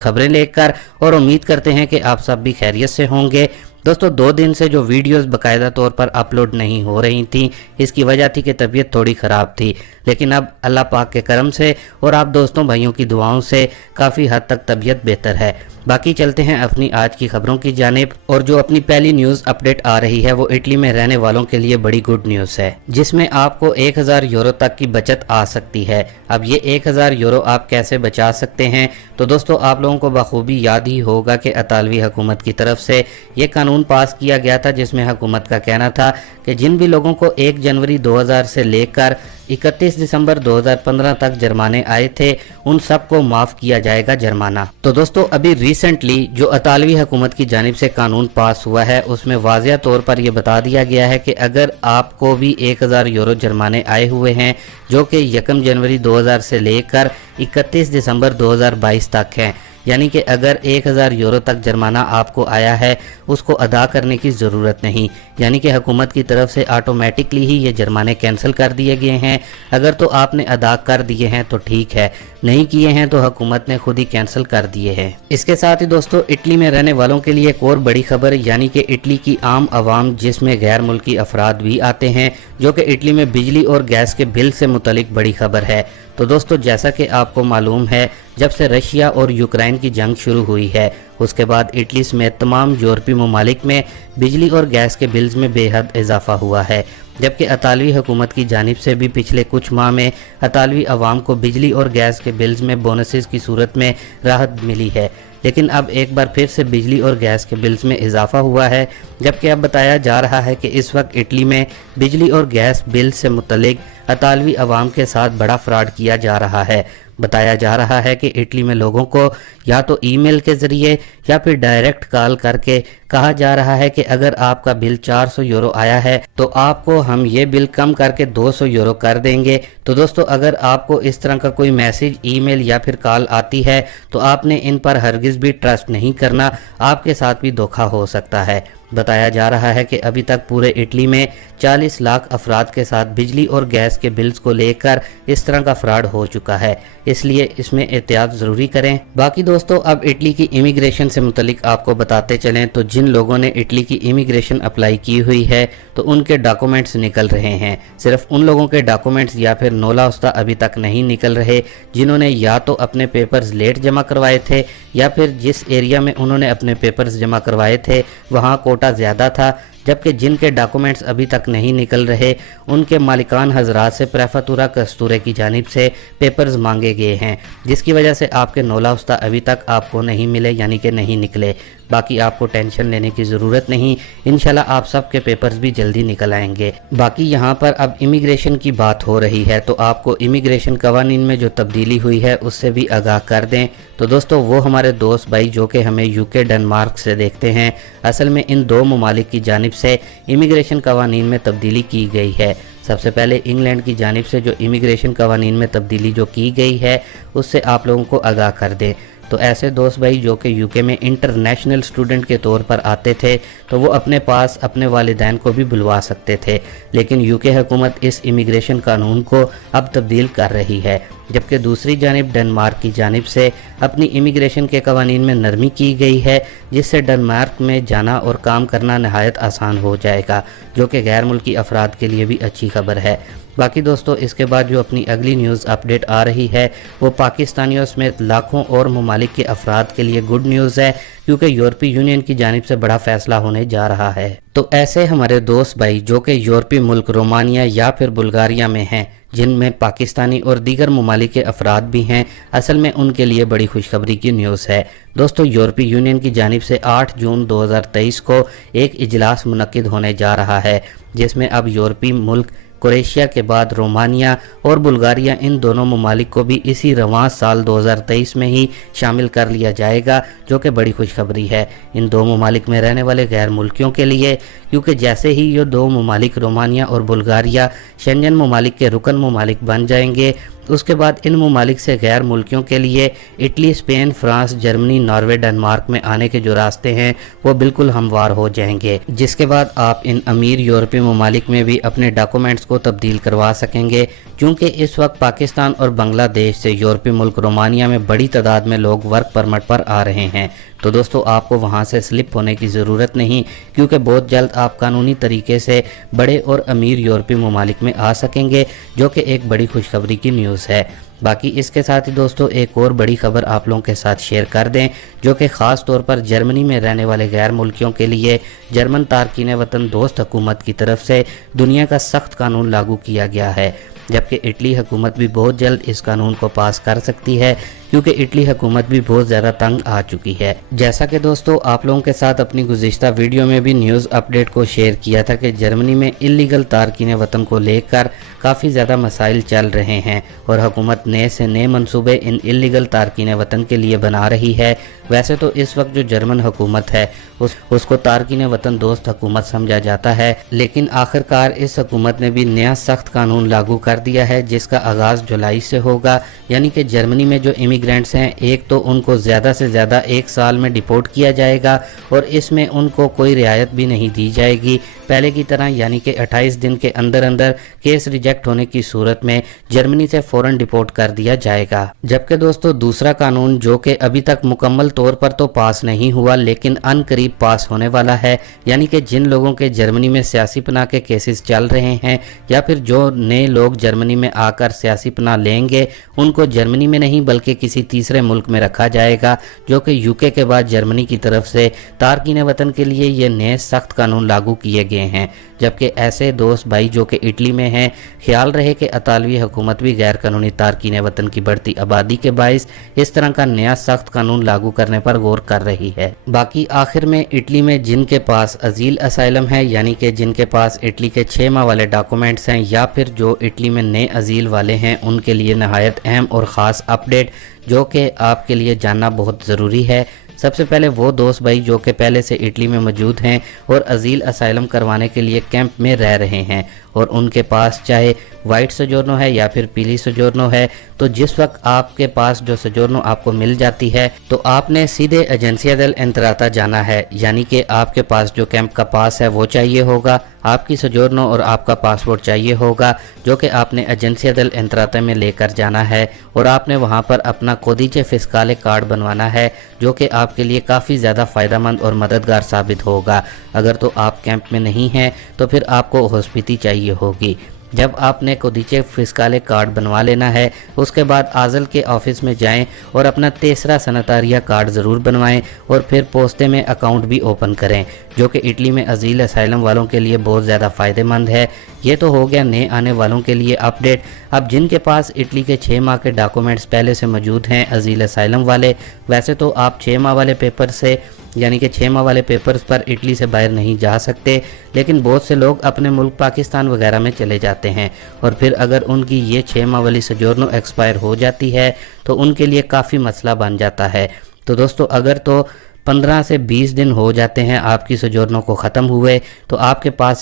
खबरें लेकर और उम्मीद करते हैं कि आप सब भी खैरियत से होंगे। दोस्तों 2 दिन से जो वीडियोस बाकायदा तौर पर अपलोड नहीं हो रही थी, इसकी वजह थी कि तबीयत थोड़ी ख़राब थी, लेकिन अब अल्लाह पाक के करम से और आप दोस्तों भाइयों की दुआओं से काफ़ी हद तक तबीयत बेहतर है। बाकी चलते हैं अपनी आज की खबरों की जानिब, और जो अपनी पहली न्यूज़ अपडेट आ रही है वो इटली में रहने वालों के लिए बड़ी गुड न्यूज़ है, जिसमें आपको 1000 यूरो तक की बचत आ सकती है। अब ये 1000 यूरो आप कैसे बचा सकते हैं, तो दोस्तों आप लोगों को बखूबी याद ही होगा कि इतालवी हुकूमत की तरफ से ये कानून पास किया गया था, जिसमें हुकूमत का कहना था कि जिन भी लोगों को 1 जनवरी 2000 से लेकर 31 दिसंबर 2015 तक जुर्माने आए थे, उन सब को माफ़ किया जाएगा जुर्माना। तो दोस्तों अभी रिसेंटली जो इतालवी हुकूमत की जानिब से कानून पास हुआ है, उसमें वाज़िया तौर पर यह बता दिया गया है कि अगर आपको भी 1000 यूरो जुर्माने आए हुए हैं, जो कि 1 जनवरी 2000 से लेकर 31 दिसंबर 2022 तक हैं, यानी कि अगर 1000 यूरो तक जुर्माना आपको आया है, उसको अदा करने की ज़रूरत नहीं, यानी कि हुकूमत की तरफ से ऑटोमेटिकली ही ये जुर्माने कैंसिल कर दिए गए हैं। अगर तो आपने अदा कर दिए हैं तो ठीक है, नहीं किए हैं तो हुकूमत ने खुद ही कैंसिल कर दिए हैं। इसके साथ ही दोस्तों इटली में रहने वालों के लिए एक और बड़ी खबर, यानी कि इटली की आम आवाम जिसमें गैर मुल्की अफराद भी आते हैं, जो कि इटली में बिजली और गैस के बिल से मुतलिक बड़ी खबर है। तो दोस्तों जैसा कि आपको मालूम है, जब से रशिया और यूक्रेन की जंग शुरू हुई है, उसके बाद इटली समेत तमाम यूरोपीय ममालिक में बिजली और गैस के बिल्स में बेहद इजाफा हुआ है, जबकि इतालवी हुकूमत की जानिब से भी पिछले कुछ माह में इतालवी अवाम को बिजली और गैस के बिल्स में बोनसेस की सूरत में राहत मिली है। लेकिन अब एक बार फिर से बिजली और गैस के बिल्स में इजाफा हुआ है, जबकि अब बताया जा रहा है कि इस वक्त इटली में बिजली और गैस बिल से मुतल्लिक इतालवी अवाम के साथ बड़ा फ्रॉड किया जा रहा है। बताया जा रहा है कि इटली में लोगों को या तो ईमेल के ज़रिए या फिर डायरेक्ट कॉल करके कहा जा रहा है कि अगर आपका बिल 400 यूरो आया है तो आपको हम ये बिल कम करके 200 यूरो कर देंगे। तो दोस्तों अगर आपको इस तरह का कोई मैसेज, ईमेल या फिर कॉल आती है तो आपने इन पर हरगिज़ भी ट्रस्ट नहीं करना, आपके साथ भी धोखा हो सकता है। बताया जा रहा है कि अभी तक पूरे इटली में 40 लाख अफराद के साथ बिजली और गैस के बिल्स को लेकर इस तरह का फ्रॉड हो चुका है, इसलिए इसमें एहतियात ज़रूरी करें। बाकी दोस्तों अब इटली की इमिग्रेशन से मुतलिक आपको बताते चलें तो जिन लोगों ने इटली की इमिग्रेशन अप्लाई की हुई है तो उनके डॉक्यूमेंट्स निकल रहे हैं। सिर्फ उन लोगों के डॉक्यूमेंट्स या फिर नोला उस्ता अभी तक नहीं निकल रहे, जिन्होंने या तो अपने पेपर्स लेट जमा करवाए थे या फिर जिस एरिया में उन्होंने अपने पेपर्स जमा करवाए थे वहाँ कोटा ज़्यादा था, जबकि जिनके डॉक्यूमेंट्स अभी तक नहीं निकल रहे उनके मालिकान हजरात से प्रेफेक्चुरा कस्तूरे की जानिब से पेपर्स मांगे गए हैं, जिसकी वजह से आपके नोला उस्ता अभी तक आपको नहीं मिले, यानी कि नहीं निकले। बाकी आपको टेंशन लेने की ज़रूरत नहीं, इंशाल्लाह आप सबके पेपर्स भी जल्दी निकल आएंगे। बाकी यहाँ पर अब इमिग्रेशन की बात हो रही है तो आपको इमिग्रेशन कवानीन में जो तब्दीली हुई है उससे भी आगाह कर दें। तो दोस्तों वो हमारे दोस्त भाई जो कि हमें यूके डेनमार्क से देखते हैं, असल में इन 2 ममालिक की जानिब से इमिग्रेशन कवानीन में तब्दीली की गई है। सबसे पहले इंग्लैंड की जानिब से जो इमिग्रेशन कवानीन में तब्दीली जो की गई है उससे आप लोगों को आगाह कर दें। तो ऐसे दोस्त भाई जो कि यूके में इंटरनेशनल स्टूडेंट के तौर पर आते थे तो वो अपने पास अपने वालिदैन को भी बुलवा सकते थे, लेकिन यूके हुकूमत इस इमिग्रेशन कानून को अब तब्दील कर रही है, जबकि दूसरी जानिब डेनमार्क की जानिब से अपनी इमिग्रेशन के कवानीन में नरमी की गई है, जिससे डेनमार्क में जाना और काम करना नहायत आसान हो जाएगा, जो कि गैर मुल्की अफराद के लिए भी अच्छी खबर है। बाकी दोस्तों इसके बाद जो अपनी अगली न्यूज़ अपडेट आ रही है वो पाकिस्तानियों समेत लाखों और ममालिक के अफराद के लिए गुड न्यूज़ है, क्योंकि यूरोपीय यूनियन की जानिब से बड़ा फैसला होने जा रहा है। तो ऐसे हमारे दोस्त भाई जो कि यूरोपीय मुल्क रोमानिया या फिर बुल्गारिया में हैं, जिनमें पाकिस्तानी और दीगर ममालिक के अफराद भी हैं, असल में उनके लिए बड़ी खुशखबरी की न्यूज़ है। दोस्तों यूरोपीय यूनियन की जानिब से 8 जून 2023 को एक इजलास मुनक्किद होने जा रहा है, जिसमें अब यूरोपीय मुल्क क्रोएशिया के बाद रोमानिया और बुल्गारिया, इन दोनों ममालिक को भी इसी रवां साल 2023 में ही शामिल कर लिया जाएगा, जो कि बड़ी खुशखबरी है इन 2 ममालिक में रहने वाले गैर मुल्कियों के लिए, क्योंकि जैसे ही ये 2 ममालिक रोमानिया और बुल्गारिया शेंजन ममालिक के रुकन ममालिक बन जाएंगे اس کے بعد ان ممالک سے غیر ملکیوں کے لیے Italy, Spain, France, Germany, Norway, Denmark میں آنے کے جو راستے ہیں وہ بالکل ہموار ہو جائیں گے، جس کے بعد آپ ان امیر یورپی ممالک میں بھی اپنے ڈاکومنٹس کو تبدیل کروا سکیں گے، کیونکہ اس وقت پاکستان اور بنگلہ دیش سے یورپی ملک رومانیہ میں بڑی تعداد میں لوگ ورک پرمٹ پر آ رہے ہیں۔ تو دوستو آپ کو وہاں سے سلپ ہونے کی ضرورت نہیں، کیونکہ بہت جلد آپ قانونی طریقے سے بڑے اور امیر یورپی ممالک میں آ سکیں گے، جو کہ ایک بڑی خوشخبری کی نیوز ہے۔ باقی اس کے ساتھ ہی دوستو ایک اور بڑی خبر آپ لوگوں کے ساتھ شیئر کر دیں، جو کہ خاص طور پر جرمنی میں رہنے والے غیر ملکیوں کے لیے جرمن تارکین وطن دوست حکومت کی طرف سے دنیا کا سخت قانون لاگو کیا گیا ہے، جبکہ اٹلی حکومت بھی بہت جلد اس قانون کو پاس کر سکتی ہے، کیونکہ اٹلی حکومت بھی بہت زیادہ تنگ آ چکی ہے۔ جیسا کہ دوستو آپ لوگوں کے ساتھ اپنی گزشتہ ویڈیو میں بھی نیوز اپڈیٹ کو شیئر کیا تھا کہ جرمنی میں اللیگل تارکین وطن کو لے کر کافی زیادہ مسائل چل رہے ہیں، اور حکومت نئے سے نئے منصوبے ان اللیگل تارکین وطن کے لیے بنا رہی ہے۔ ویسے تو اس وقت جو جرمن حکومت ہے اس کو تارکین وطن دوست حکومت سمجھا جاتا ہے، لیکن آخرکار اس حکومت نے بھی نیا سخت قانون لاگو کر دیا ہے، جس کا آغاز جولائی سے ہوگا، یعنی کہ جرمنی میں جو امیگرینٹس ہیں ایک تو ان کو زیادہ سے زیادہ 1 سال میں ڈیپورٹ کیا جائے گا، اور اس میں ان کو کوئی رعایت بھی نہیں دی جائے گی پہلے کی طرح، یعنی کہ 28 دن کے اندر کیس ریجیکٹ ہونے کی صورت میں جرمنی سے فوراً ڈیپورٹ کر دیا جائے گا۔ جبکہ دوستو دوسرا قانون جو کہ ابھی تک مکمل طور پر تو پاس نہیں ہوا لیکن ان قریب پاس ہونے والا ہے، یعنی کہ جن لوگوں کے جرمنی میں سیاسی پناہ کے کیسز چل رہے ہیں، یا پھر جو نئے لوگ جرمنی میں آ کر سیاسی پناہ لیں گے ان کو جرمنی میں نہیں بلکہ کسی تیسرے ملک میں رکھا جائے گا، جو کہ یوکے کے بعد جرمنی کی طرف سے تارکین وطن کے لیے یہ نئے سخت قانون لاگو کیے گئے ہیں۔ جبکہ ایسے دوست بھائی جو کہ اٹلی میں ہیں، خیال رہے کہ اطالوی حکومت بھی غیر قانونی تارکین وطن کی بڑھتی آبادی کے باعث اس طرح کا نیا سخت قانون لاگو کرنے پر غور کر رہی ہے۔ باقی آخر میں اٹلی میں جن کے پاس ازیل اسائلم ہے، یعنی کہ جن کے پاس اٹلی کے 6 ماہ والے ڈاکومنٹس ہیں، یا پھر جو اٹلی میں نئے ازیل والے ہیں، ان کے لیے نہایت اہم اور خاص اپڈیٹ جو کہ آپ کے لیے جاننا بہت ضروری ہے۔ سب سے پہلے وہ دوست بھائی جو کہ پہلے سے اٹلی میں موجود ہیں اور ازیل اسائلم کروانے کے لیے کیمپ میں رہ رہے ہیں، اور ان کے پاس چاہے وائٹ سجورنو ہے یا پھر پیلی سجورنو ہے، تو جس وقت آپ کے پاس جو سجورنو آپ کو مل جاتی ہے تو آپ نے سیدھے ایجنسیا دل انتراتا جانا ہے، یعنی کہ آپ کے پاس جو کیمپ کا پاس ہے وہ چاہیے ہوگا، آپ کی سجورنو اور آپ کا پاسپورٹ چاہیے ہوگا، جو کہ آپ نے ایجنسیا دل انتراتا میں لے کر جانا ہے، اور آپ نے وہاں پر اپنا کودیچے فسکالے کارڈ بنوانا ہے، جو کہ آپ کے لیے کافی زیادہ فائدہ مند اور مددگار ثابت ہوگا۔ اگر تو آپ کیمپ میں نہیں ہیں تو پھر آپ کو ہوسپیٹی چاہیے ہوگی۔ جب آپ نے کودیچے فسکالے کارڈ بنوا لینا ہے، اس کے بعد آزل کے آفس میں جائیں اور اپنا تیسرا سنتاریہ کارڈ ضرور بنوائیں، اور پھر پوستے میں اکاؤنٹ بھی اوپن کریں، جو کہ اٹلی میں ازیل اسائلم والوں کے لیے بہت زیادہ فائدہ مند ہے۔ یہ تو ہو گیا نئے آنے والوں کے لیے اپڈیٹ۔ اب جن کے پاس اٹلی کے 6 ماہ کے ڈاکومنٹس پہلے سے موجود ہیں ازیل اسائلم والے، ویسے تو آپ 6 ماہ والے پیپر سے یعنی کہ 6 ماہ والے پیپرز پر اٹلی سے باہر نہیں جا سکتے، لیکن بہت سے لوگ اپنے ملک پاکستان وغیرہ میں چلے جاتے ہیں، اور پھر اگر ان کی یہ 6 ماہ والی سجورنو ایکسپائر ہو جاتی ہے تو ان کے لیے کافی مسئلہ بن جاتا ہے۔ تو دوستو اگر تو 15 سے 20 دن ہو جاتے ہیں آپ کی سجورنو کو ختم ہوئے، تو آپ کے پاس